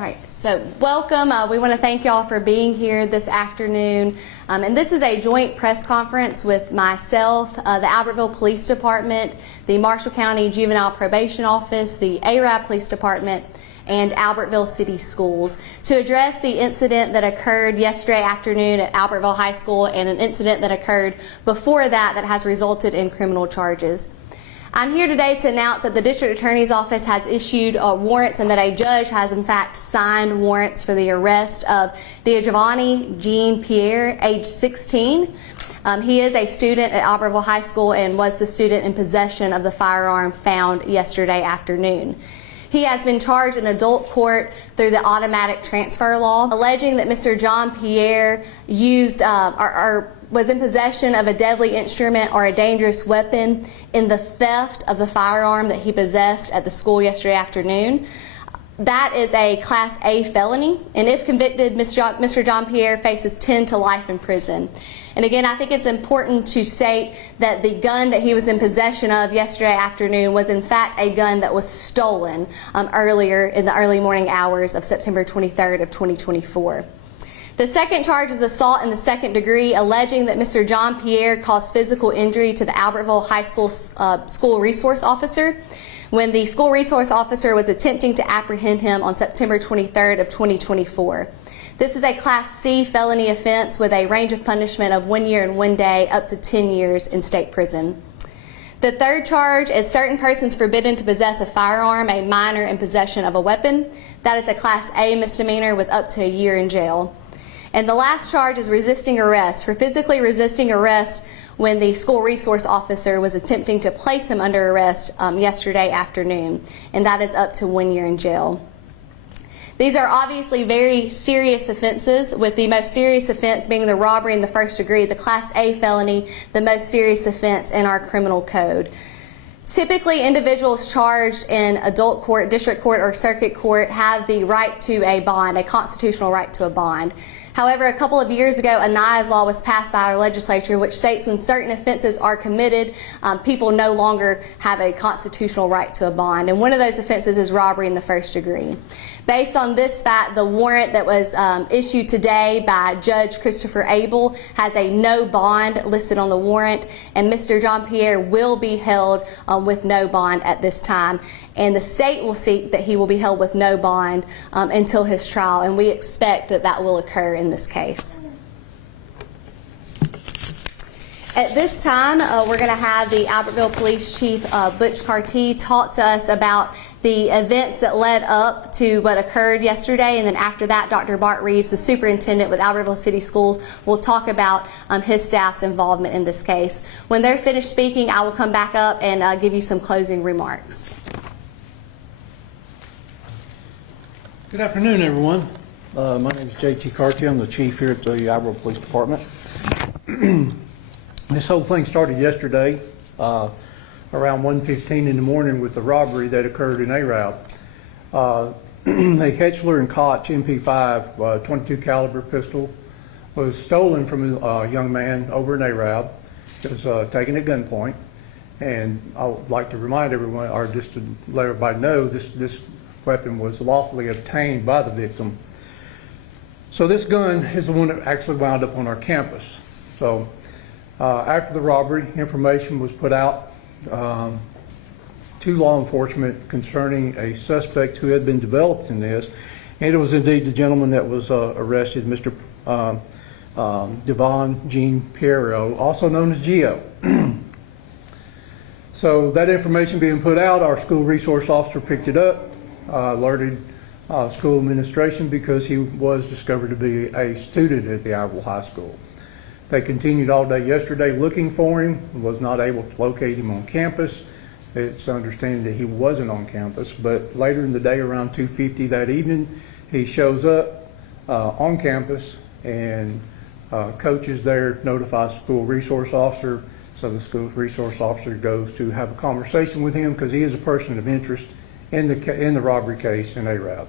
All right, so welcome. We want to thank y'all for being here this afternoon. And this is a joint press conference with myself, the Albertville Police Department, the Marshall County Juvenile Probation Office, the ARAB Police Department, and Albertville City Schools to address the incident that occurred yesterday afternoon at Albertville High School and an incident that occurred before that has resulted in criminal charges. I'm here today to announce that the District Attorney's Office has issued warrants and that a judge has in fact signed warrants for the arrest of Giovanni Jean Pierre, age 16. He is a student at Albertville High School and was the student in possession of the firearm found yesterday afternoon. He has been charged in adult court through the automatic transfer law, alleging that Mr. Jean Pierre used was in possession of a deadly instrument or a dangerous weapon in the theft of the firearm that he possessed at the school yesterday afternoon. That is a Class A felony, and if convicted, Mr. Jean Pierre faces 10 to life in prison. And again, I think it's important to state that the gun that he was in possession of yesterday afternoon was in fact a gun that was stolen earlier in the early morning hours of September 23rd of 2024. The second charge is assault in the second degree, alleging that Mr. Jean Pierre caused physical injury to the Albertville High School school resource officer when the school resource officer was attempting to apprehend him on September 23rd of 2024. This is a Class C felony offense with a range of punishment of 1 year and 1 day up to 10 years in state prison. The third charge is certain persons forbidden to possess a firearm, a minor in possession of a weapon. That is a Class A misdemeanor with up to a year in jail. And the last charge is resisting arrest, for physically resisting arrest when the school resource officer was attempting to place him under arrest yesterday afternoon, and that is up to 1 year in jail. These are obviously very serious offenses, with the most serious offense being the robbery in the first degree, the Class A felony, the most serious offense in our criminal code. Typically, individuals charged in adult court, district court, or circuit court have the right to a bond, a constitutional right to a bond. However, a couple of years ago, a NIAS law was passed by our legislature which states when certain offenses are committed, people no longer have a constitutional right to a bond. And one of those offenses is robbery in the first degree. Based on this fact, the warrant that was issued today by Judge Christopher Abel has a no bond listed on the warrant, and Mr. Jean Pierre will be held with no bond at this time. And the state will seek that he will be held with no bond until his trial, and we expect that that will occur in this case. At this time, we're going to have the Albertville Police Chief, Butch Carty, talk to us about the events that led up to what occurred yesterday, and then after that, Dr. Bart Reeves, the superintendent with Albertville City Schools, will talk about his staff's involvement in this case. When they're finished speaking, I will come back up and give you some closing remarks. Good afternoon, everyone. My name is J.T. Carty. I'm the chief here at the Albertville Police Department. This whole thing started yesterday around 1:15 in the morning with the robbery that occurred in ARAB. A Hetchler and Koch MP5 .22 caliber pistol was stolen from a young man over in ARAB. It was taken at gunpoint, and I would like to remind everyone, or just to let everybody know, this weapon was lawfully obtained by the victim. So this gun is the one that actually wound up on our campus. So after the robbery, information was put out to law enforcement concerning a suspect who had been developed in this, and it was indeed the gentleman that was arrested, Mr. Giovanni Jean Pierre, also known as Gio. So that information being put out, our school resource officer picked it up, alerted school administration because he was discovered to be a student at the Albertville High School. They continued all day yesterday looking for him, was not able to locate him on campus. It's understanding that he wasn't on campus, but later in the day around 2:50 that evening, he shows up on campus, and coaches there notify school resource officer. So the school resource officer goes to have a conversation with him because he is a person of interest in the robbery case in ARAB.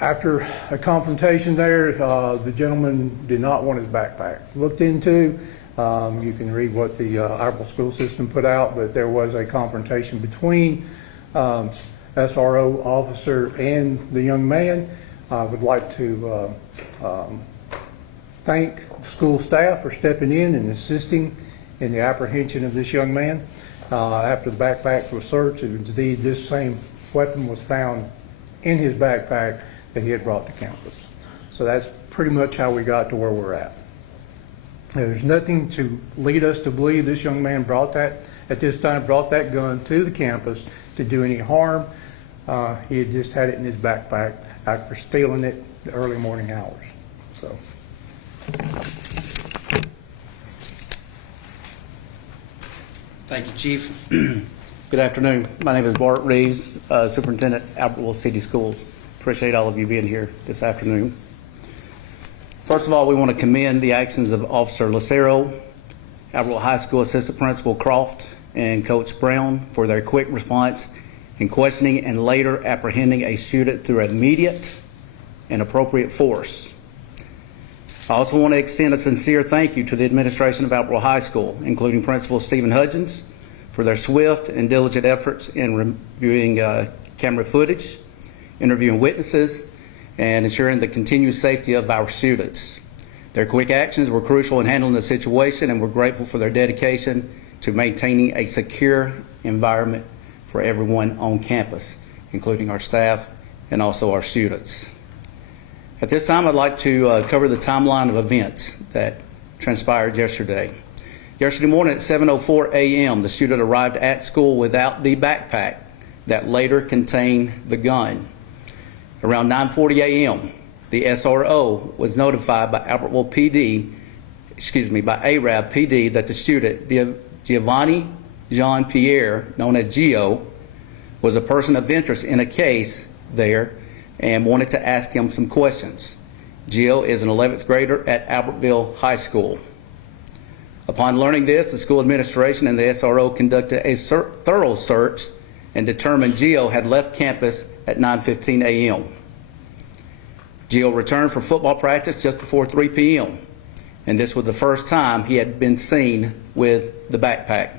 After a confrontation there, the gentleman did not want his backpack looked into. You can read what the Albertville school system put out, but there was a confrontation between SRO officer and the young man. I would like to thank school staff for stepping in and assisting in the apprehension of this young man. After the backpacks were searched, indeed this same weapon was found in his backpack that he had brought to campus. So that's pretty much how we got to where we're at. There's nothing to lead us to believe this young man brought that gun to the campus to do any harm. He had just had it in his backpack after stealing it the early morning hours. So. Thank you, Chief. Good afternoon. My name is Bart Reeves, Superintendent, Albertville City Schools. Appreciate all of you being here this afternoon. First of all, we want to commend the actions of Officer Lucero, Albertville High School Assistant Principal Croft, and Coach Brown for their quick response in questioning and later apprehending a student through immediate and appropriate force. I also want to extend a sincere thank you to the administration of Albertville High School, including Principal Stephen Hudgens, for their swift and diligent efforts in reviewing camera footage, interviewing witnesses, and ensuring the continued safety of our students. Their quick actions were crucial in handling the situation, and we're grateful for their dedication to maintaining a secure environment for everyone on campus, including our staff and also our students. At this time, I'd like to cover the timeline of events that transpired yesterday. Yesterday morning at 7:04 a.m., the student arrived at school without the backpack that later contained the gun. Around 9:40 a.m., the SRO was notified by Albertville PD, by ARAB PD, that the student, Giovanni Jean Pierre, known as Gio, was a person of interest in a case there and wanted to ask him some questions. Gio is an 11th grader at Albertville High School. Upon learning this, the school administration and the SRO conducted a thorough search and determined Gio had left campus at 9:15 a.m. Gio returned for football practice just before 3 p.m., and this was the first time he had been seen with the backpack.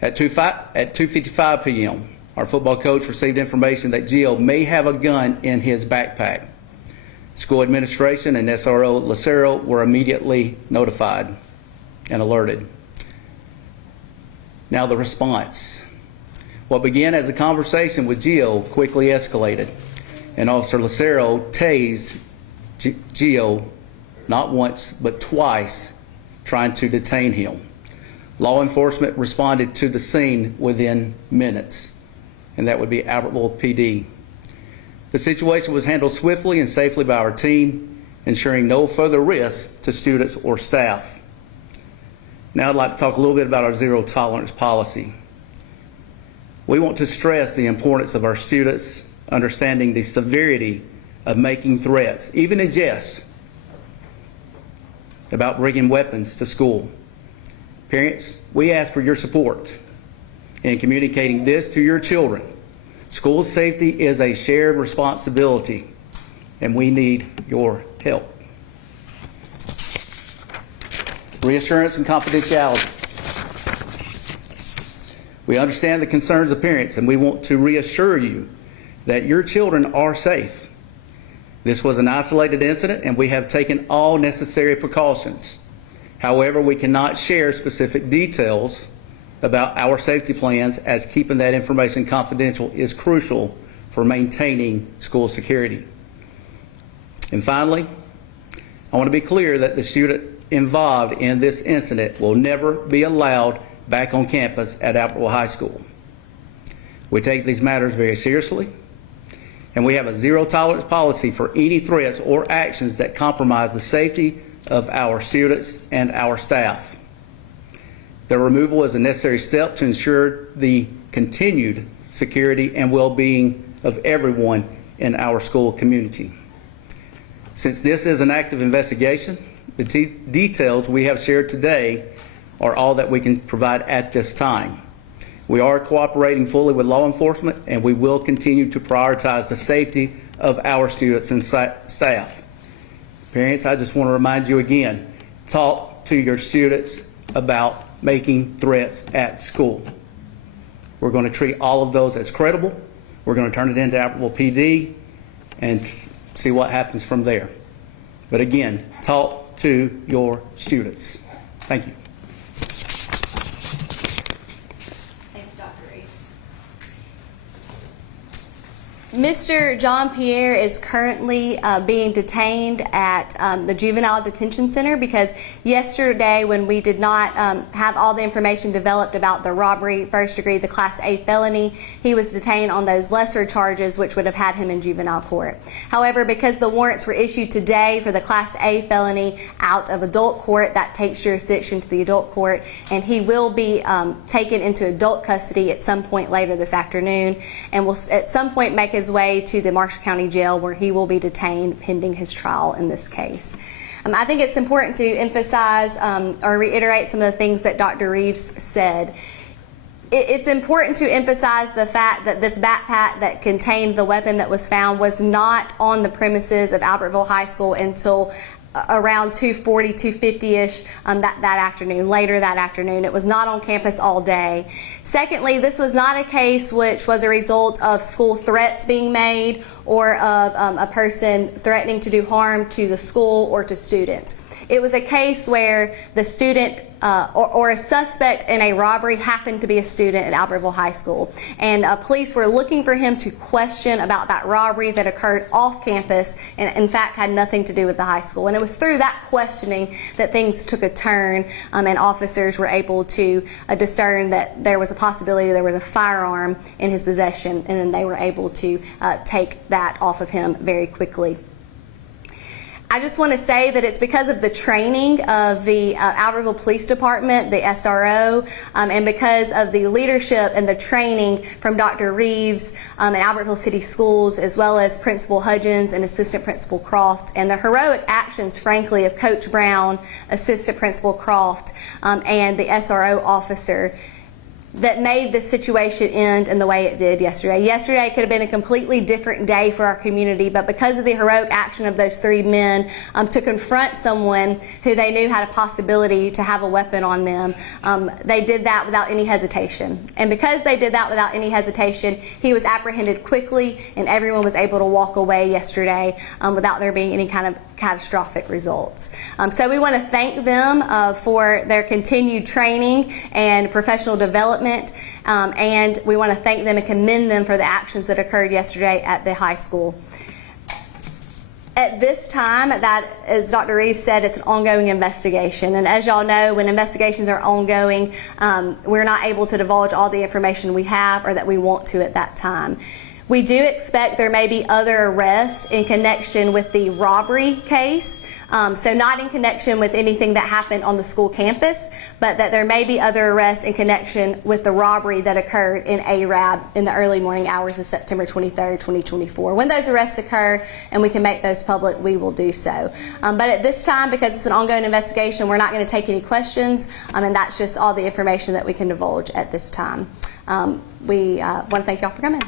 At 2:55 p.m., our football coach received information that Gio may have a gun in his backpack. School administration and SRO Lucero were immediately notified and alerted. Now the response. What began as a conversation with Gio quickly escalated, and Officer Lucero tased Gio not once but twice, trying to detain him. Law enforcement responded to the scene within minutes, and that would be Albertville PD. The situation was handled swiftly and safely by our team, ensuring no further risk to students or staff. Now I'd like to talk a little bit about our zero tolerance policy. We want to stress the importance of our students understanding the severity of making threats, even in jest, about bringing weapons to school. Parents, we ask for your support in communicating this to your children. School safety is a shared responsibility, and we need your help. Reassurance and confidentiality. We understand the concerns of parents, and we want to reassure you that your children are safe. This was an isolated incident, and we have taken all necessary precautions. However, we cannot share specific details about our safety plans, as keeping that information confidential is crucial for maintaining school security. And finally, I want to be clear that the student involved in this incident will never be allowed back on campus at Albertville High School. We take these matters very seriously, and we have a zero tolerance policy for any threats or actions that compromise the safety of our students and our staff. Their removal is a necessary step to ensure the continued security and well-being of everyone in our school community. Since this is an active investigation, the details we have shared today are all that we can provide at this time. We are cooperating fully with law enforcement, and we will continue to prioritize the safety of our students and staff. Parents, I just want to remind you again, talk to your students about making threats at school. We're going to treat all of those as credible. We're going to turn it into Albertville PD and see what happens from there. But again, talk to your students. Thank you. Thank you, Dr. Reeves. Mr. John Pierre is currently being detained at the Juvenile Detention Center because yesterday, when we did not have all the information developed about the robbery, first degree, the Class A felony, he was detained on those lesser charges, which would have had him in juvenile court. However, because the warrants were issued today for the Class A felony out of adult court, that takes jurisdiction to the adult court, and he will be taken into adult custody at some point later this afternoon, and will at some point make his way to the Marshall County Jail, where he will be detained pending his trial in this case. I think it's important to emphasize or reiterate some of the things that Dr. Reeves said. It's important to emphasize the fact that this backpack that contained the weapon that was found was not on the premises of Albertville High School until around 2:40, 2:50-ish that afternoon, later that afternoon. It was not on campus all day. Secondly, this was not a case which was a result of school threats being made or of a person threatening to do harm to the school or to students. It was a case where the student or a suspect in a robbery happened to be a student at Albertville High School, and police were looking for him to question about that robbery that occurred off campus and in fact had nothing to do with the high school. And it was through that questioning that things took a turn, and officers were able to discern that there was a possibility there was a firearm in his possession, and then they were able to take that off of him very quickly. I just want to say that it's because of the training of the Albertville Police Department, the SRO, and because of the leadership and the training from Dr. Reeves and Albertville City Schools, as well as Principal Hudgens and Assistant Principal Croft, and the heroic actions, frankly, of Coach Brown, Assistant Principal Croft, and the SRO officer, that made this situation end in the way it did yesterday. Yesterday could have been a completely different day for our community, but because of the heroic action of those three men to confront someone who they knew had a possibility to have a weapon on them, they did that without any hesitation. And because they did that without any hesitation, he was apprehended quickly, and everyone was able to walk away yesterday without there being any kind of catastrophic results. So we want to thank them for their continued training and professional development, and we want to thank them and commend them for the actions that occurred yesterday at the high school. At this time, that, as Dr. Reeves said, it's an ongoing investigation. And as y'all know, when investigations are ongoing, we're not able to divulge all the information we have or that we want to at that time. We do expect there may be other arrests in connection with the robbery case. So not in connection with anything that happened on the school campus, but that there may be other arrests in connection with the robbery that occurred in ARAB in the early morning hours of September 23rd, 2024. When those arrests occur and we can make those public, we will do so. But at this time, because it's an ongoing investigation, we're not going to take any questions, and that's just all the information that we can divulge at this time. We want to thank y'all for coming.